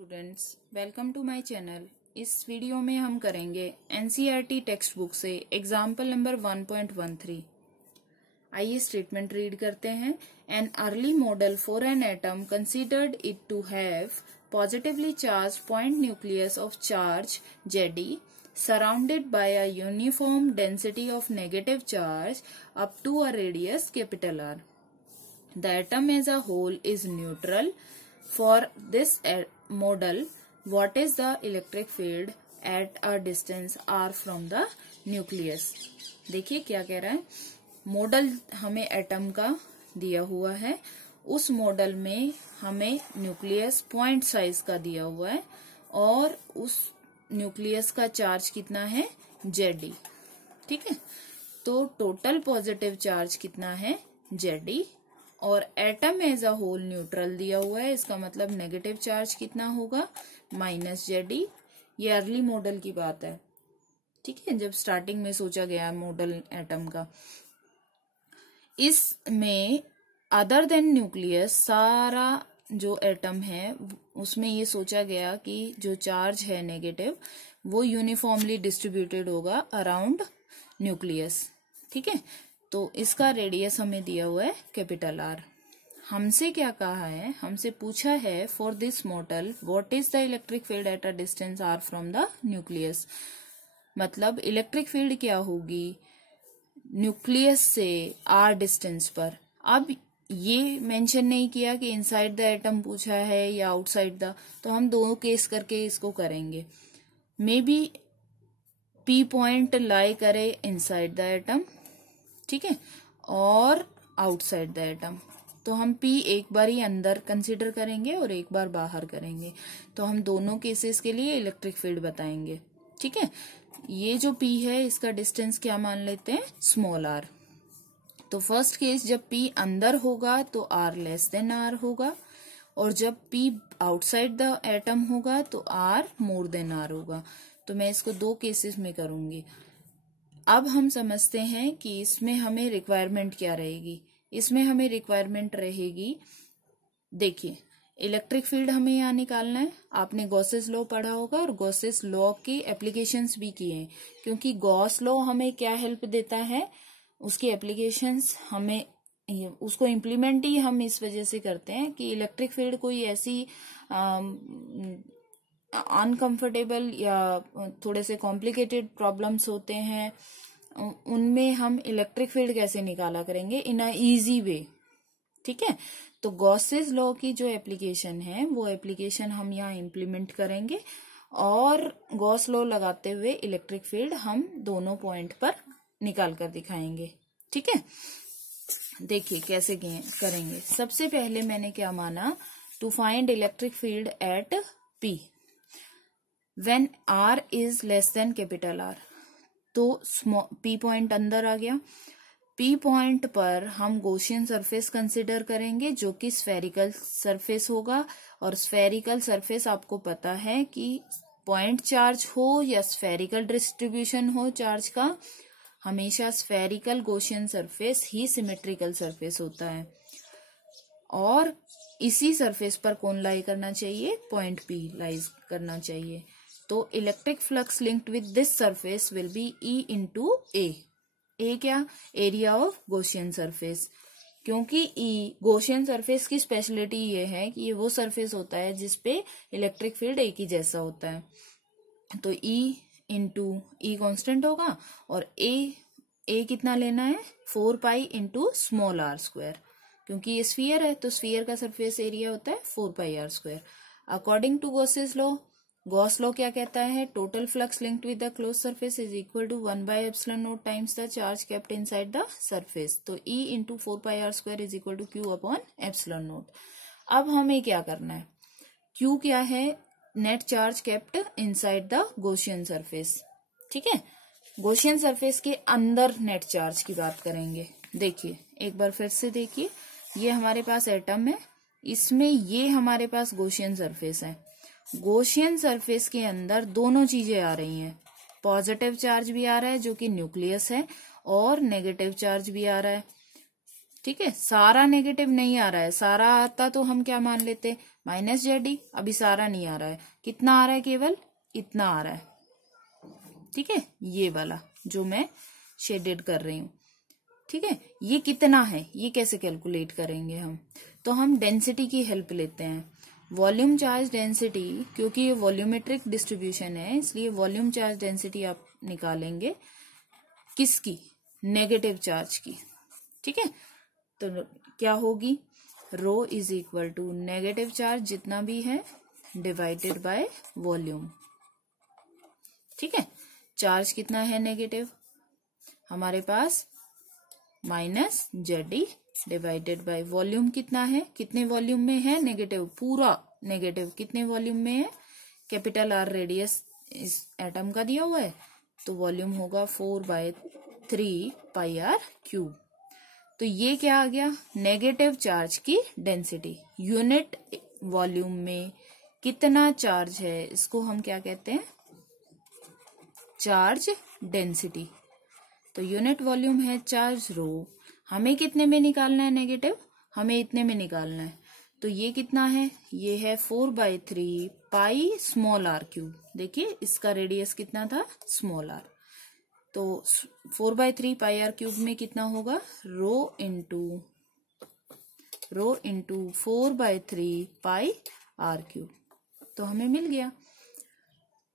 Students, welcome to my channel. इस video में हम करेंगे एनसीईआरटी टेक्स्ट बुक से एग्जाम्पल नंबर 1.13। आइए स्टेटमेंट रीड करते हैं। An early model for an atom considered it to have positively charge point nucleus of charge Zi surrounded by a uniform density of negative charge up to a radius capital R. The atom as a whole is neutral. For this model, what is the electric field at a distance r from the nucleus? देखिए क्या कह रहा है। Model हमें atom का दिया हुआ है, उस मॉडल में हमें न्यूक्लियस पॉइंट साइज का दिया हुआ है और उस न्यूक्लियस का चार्ज कितना है Zi। ठीक है, तो टोटल पॉजिटिव चार्ज कितना है Zi और atom as a whole neutral दिया हुआ है, इसका मतलब नेगेटिव चार्ज कितना होगा -Zi। ये अर्ली मॉडल की बात है। ठीक है, जब स्टार्टिंग में सोचा गया मॉडल एटम का। इसमें अदर देन न्यूक्लियस सारा जो एटम है उसमें ये सोचा गया कि जो चार्ज है नेगेटिव वो यूनिफॉर्मली डिस्ट्रीब्यूटेड होगा अराउंड न्यूक्लियस। ठीक है, तो इसका रेडियस हमें दिया हुआ है कैपिटल R। हमसे क्या कहा है, हमसे पूछा है for this model what is the electric field at a distance R from the nucleus. मतलब इलेक्ट्रिक फील्ड क्या होगी न्यूक्लियस से R डिस्टेंस पर। अब ये मेंशन नहीं किया कि इनसाइड द एटम पूछा है या आउटसाइड द, तो हम दोनों केस करके इसको करेंगे। मे बी P पॉइंट लाई करे इनसाइड द एटम, ठीक है, और आउटसाइड द एटम। तो हम P एक बार ही अंदर कंसीडर करेंगे और एक बार बाहर करेंगे, तो हम दोनों केसेस के लिए इलेक्ट्रिक फील्ड बताएंगे। ठीक है, ये जो P है इसका डिस्टेंस क्या मान लेते हैं स्मॉल r। तो फर्स्ट केस जब P अंदर होगा तो R लेस देन R होगा और जब P आउटसाइड द एटम होगा तो R मोर देन R होगा। तो मैं इसको दो केसेस में करूंगी। अब हम समझते हैं कि इसमें हमें रिक्वायरमेंट क्या रहेगी। इसमें हमें रिक्वायरमेंट रहेगी, देखिए इलेक्ट्रिक फील्ड हमें यहाँ निकालना है। आपने गॉसेस लॉ पढ़ा होगा और गॉसेस लॉ की एप्लीकेशंस भी किए हैं, क्योंकि गॉस लॉ हमें क्या हेल्प देता है, उसकी एप्लीकेशंस हमें उसको इम्प्लीमेंट ही हम इस वजह से करते हैं कि इलेक्ट्रिक फील्ड कोई ऐसी अनकंफर्टेबल या थोड़े से कॉम्प्लिकेटेड प्रॉब्लम्स होते हैं, उनमें हम इलेक्ट्रिक फील्ड कैसे निकाला करेंगे इन अ इजी वे। ठीक है, तो गॉसेस लॉ की जो एप्लीकेशन है वो एप्लीकेशन हम यहाँ इम्प्लीमेंट करेंगे और गॉस लॉ लगाते हुए इलेक्ट्रिक फील्ड हम दोनों पॉइंट पर निकाल कर दिखाएंगे। ठीक है, देखिए कैसे करेंगे। सबसे पहले मैंने क्या माना, to find electric field at P when R is less than capital R। तो P पॉइंट अंदर आ गया। P पॉइंट पर हम गॉसियन सरफेस कंसिडर करेंगे जो कि स्फेरिकल सरफेस होगा, और स्फेरिकल सरफेस आपको पता है कि पॉइंट चार्ज हो या स्फेरिकल डिस्ट्रीब्यूशन हो चार्ज का, हमेशा स्फेरिकल गॉसियन सरफेस ही सिमेट्रिकल सरफेस होता है। और इसी सरफेस पर कौन लाई करना चाहिए, पॉइंट P लाई करना चाहिए। तो electric flux linked with this surface will B E into A। ए क्या, एरिया ऑफ गॉसियन सरफेस, क्योंकि E गॉसियन सरफेस की स्पेशलिटी ये है कि ये वो सरफेस होता है जिसपे इलेक्ट्रिक फील्ड एक ही जैसा होता है। तो E इंटू E कॉन्स्टेंट होगा और A कितना लेना है 4 pi into small r square, क्योंकि ये स्फीयर है तो स्फीयर का सरफेस एरिया होता है 4 pi r square. According to Gauss's law, Gauss law क्या कहता है, total flux linked with the closed surface is equal to 1/ε0 times the charge kept inside the surface. तो E into 4 pi r square is equal to Q upon ε0। अब हमें क्या करना है, Q क्या है, net charge kept inside the Gaussian surface. ठीक है, गॉसियन सरफेस के अंदर नेट चार्ज की बात करेंगे। देखिए एक बार फिर से देखिए, ये हमारे पास एटम है, इसमें ये हमारे पास गॉसियन सरफेस है। गॉसियन सरफेस के अंदर दोनों चीजें आ रही हैं, पॉजिटिव चार्ज भी आ रहा है जो कि न्यूक्लियस है और नेगेटिव चार्ज भी आ रहा है। ठीक है, सारा नेगेटिव नहीं आ रहा है, सारा आता तो हम क्या मान लेते, माइनस जेड ई, अभी सारा नहीं आ रहा है, कितना आ रहा है, केवल इतना आ रहा है, ठीक है, ये वाला जो मैं शेडेड कर रही हूँ, ठीक है। ये कितना है, ये कैसे कैलकुलेट करेंगे हम, तो हम डेंसिटी की हेल्प लेते हैं। वॉल्यूम चार्ज डेंसिटी, क्योंकि ये वॉल्यूमेट्रिक डिस्ट्रीब्यूशन है इसलिए वॉल्यूम चार्ज डेंसिटी आप निकालेंगे किसकी, नेगेटिव चार्ज की, ठीक है। तो क्या होगी, rho is equal to negative charge जितना भी है डिवाइडेड बाय वॉल्यूम, ठीक है। चार्ज कितना है नेगेटिव, हमारे पास minus Z e divided by volume कितना है, कितने वॉल्यूम में है नेगेटिव, पूरा नेगेटिव कितने वॉल्यूम में है, कैपिटल आर रेडियस इस एटम का दिया हुआ है, तो वॉल्यूम होगा 4/3 पाई आर क्यूब। तो ये क्या आ गया, नेगेटिव चार्ज की डेंसिटी, यूनिट वॉल्यूम में कितना चार्ज है, इसको हम क्या कहते हैं, चार्ज डेंसिटी। तो यूनिट वॉल्यूम है चार्ज रो, हमें कितने में निकालना है नेगेटिव, हमें इतने में निकालना है, तो ये कितना है, ये है 4/3 पाई स्मॉल आर क्यूब। देखिए इसका रेडियस कितना था, स्मॉल आर, तो 4/3 पाई आर क्यूब में कितना होगा, रो इंटू 4/3 पाई आर क्यूब, तो हमें मिल गया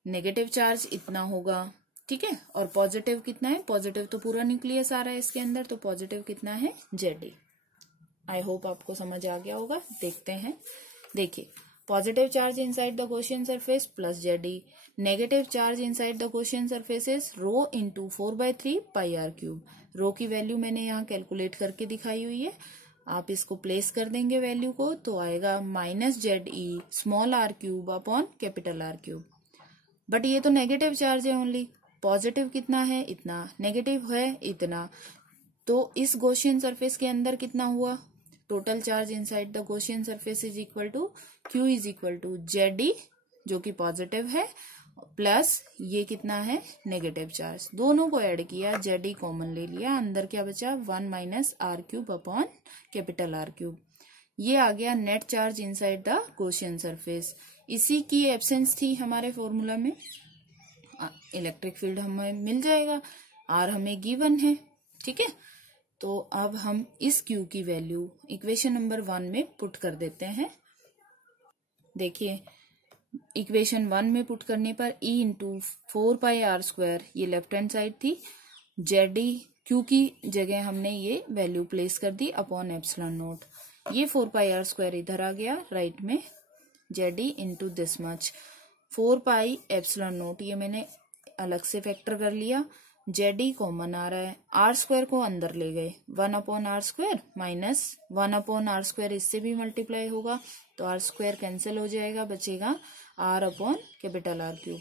नेगेटिव चार्ज इतना होगा, ठीक है। और पॉजिटिव कितना है, पॉजिटिव तो पूरा न्यूक्लियस आ रहा है इसके अंदर, तो पॉजिटिव कितना है, जेड। आई होप आपको समझ आ गया होगा। देखते हैं, देखिए positive charge inside the Gaussian surface plus Z, negative charge inside the Gaussian surface is rho into 4/3 pi r cube. Rho की वैल्यू मैंने यहाँ कैलकुलेट करके दिखाई हुई है, आप इसको प्लेस कर देंगे वैल्यू को, तो आएगा minus Z E small R cube upon capital R cube. But ये तो नेगेटिव चार्ज है ओनली, पॉजिटिव कितना है, इतना, नेगेटिव है इतना, तो इस गॉसियन सरफेस के अंदर कितना हुआ, total charge inside the Gaussian surface is equal to q is equal to Z e जो कि पॉजिटिव है, प्लस ये कितना है, नेगेटिव चार्ज, दोनों को ऐड किया, जेड ई कॉमन ले लिया, अंदर क्या बचा, 1 minus R cube upon capital R cube. ये आ गया net charge inside the Gaussian surface. इसी की एब्सेंस थी हमारे फॉर्मूला में, इलेक्ट्रिक फील्ड हमें मिल जाएगा, आर हमें गिवन है, ठीक है। तो अब हम इस क्यू की वैल्यू इक्वेशन नंबर 1 में पुट कर देते हैं। देखिए इक्वेशन 1 में पुट करने पर E into 4 pi R square, ये लेफ्ट हैंड साइड थी, जेड ई क्यू की जगह हमने ये वैल्यू प्लेस कर दी अपॉन एप्सिलॉन नोट, ये 4 पाई आर स्क्वायर इधर आ गया राइट में, Z E into this much 4 pi epsilon note, ये मैंने अलग से फैक्टर कर लिया, जेड ई कॉमन आ रहा है, आर स्क्वायर को अंदर ले गए, 1 upon R square minus 1 upon R square, इससे भी मल्टीप्लाई होगा तो आर स्क्वायर कैंसिल हो जाएगा, बचेगा R upon capital R cube.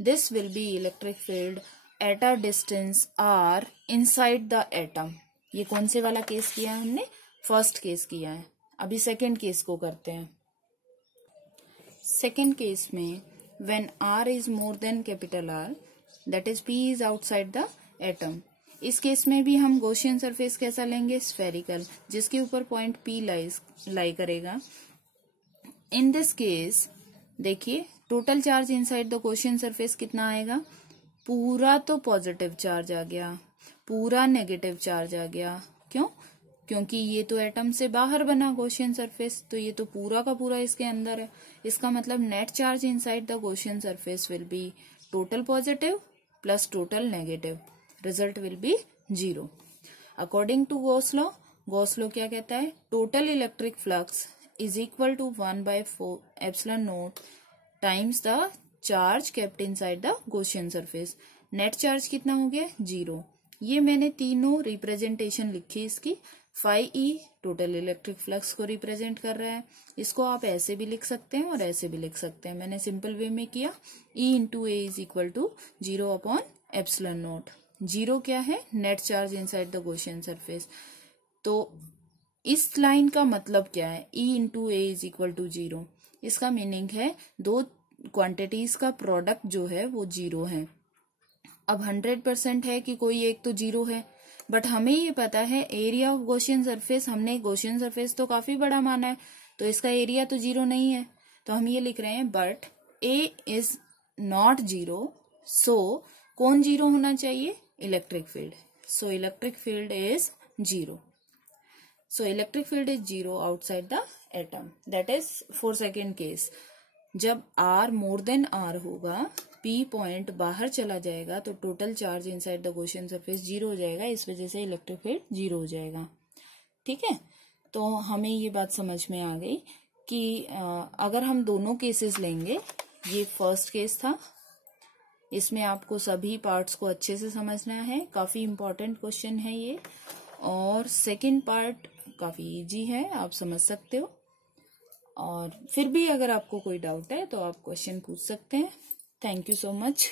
This will be electric field at a distance R inside the atom. ये कौन से वाला केस किया है हमने, फर्स्ट केस किया है, अभी सेकेंड केस को करते हैं। सेकेंड केस में when R is more than capital R, that is P is outside the atom. इस केस में भी हम गॉसियन सरफेस कैसा लेंगे, स्फेरिकल, जिसके ऊपर पॉइंट पी लाई करेगा। इन दिस केस देखिए total charge inside the Gaussian surface कितना आएगा, पूरा तो पॉजिटिव चार्ज आ गया, पूरा नेगेटिव चार्ज आ गया, क्यों, क्योंकि ये तो एटम से बाहर बना गॉसियन सरफेस, तो ये तो पूरा का पूरा इसके अंदर है, इसका मतलब net charge inside the Gaussian surface will be total positive plus total negative, result will be 0। According to Gauss law क्या कहता है, total electric flux is equal to 1/4 epsilon naught times the charge kept inside the Gaussian surface. Net charge कितना हो गया, 0। ये मैंने तीनों representation लिखी इसकी, phi E total electric flux को रिप्रेजेंट कर रहा है, इसको आप ऐसे भी लिख सकते हैं और ऐसे भी लिख सकते हैं, मैंने सिंपल वे में किया, E into A is equal to 0 upon epsilon naught. 0 क्या है, net charge inside the Gaussian surface. तो इस लाइन का मतलब क्या है, E into A is equal to 0, इसका मीनिंग है दो क्वांटिटीज का प्रोडक्ट जो है वो 0 है। अब 100% है कि कोई एक तो 0 है, बट हमें ये पता है एरिया ऑफ गॉसियन सरफेस, हमने गॉसियन सरफेस तो काफी बड़ा माना है, तो इसका एरिया तो 0 नहीं है, तो हम ये लिख रहे हैं बट A इज नॉट 0, सो कौन 0 होना चाहिए? Electric field. So electric field is 0. So electric field is 0 outside the atom. That is for second case. जब R more than R होगा, P पॉइंट बाहर चला जाएगा तो total charge inside the Gaussian surface 0 हो जाएगा, इस वजह से इलेक्ट्रिक फील्ड 0 हो जाएगा. ठीक है, तो हमें ये बात समझ में आ गई कि अगर हम दोनों केसेस लेंगे, ये फर्स्ट केस था, इसमें आपको सभी पार्ट्स को अच्छे से समझना है, काफी इंपॉर्टेंट क्वेश्चन है ये. और सेकंड पार्ट काफी इजी है, आप समझ सकते हो. और फिर भी अगर आपको कोई डाउट है तो आप क्वेश्चन पूछ सकते हैं. Thank you so much.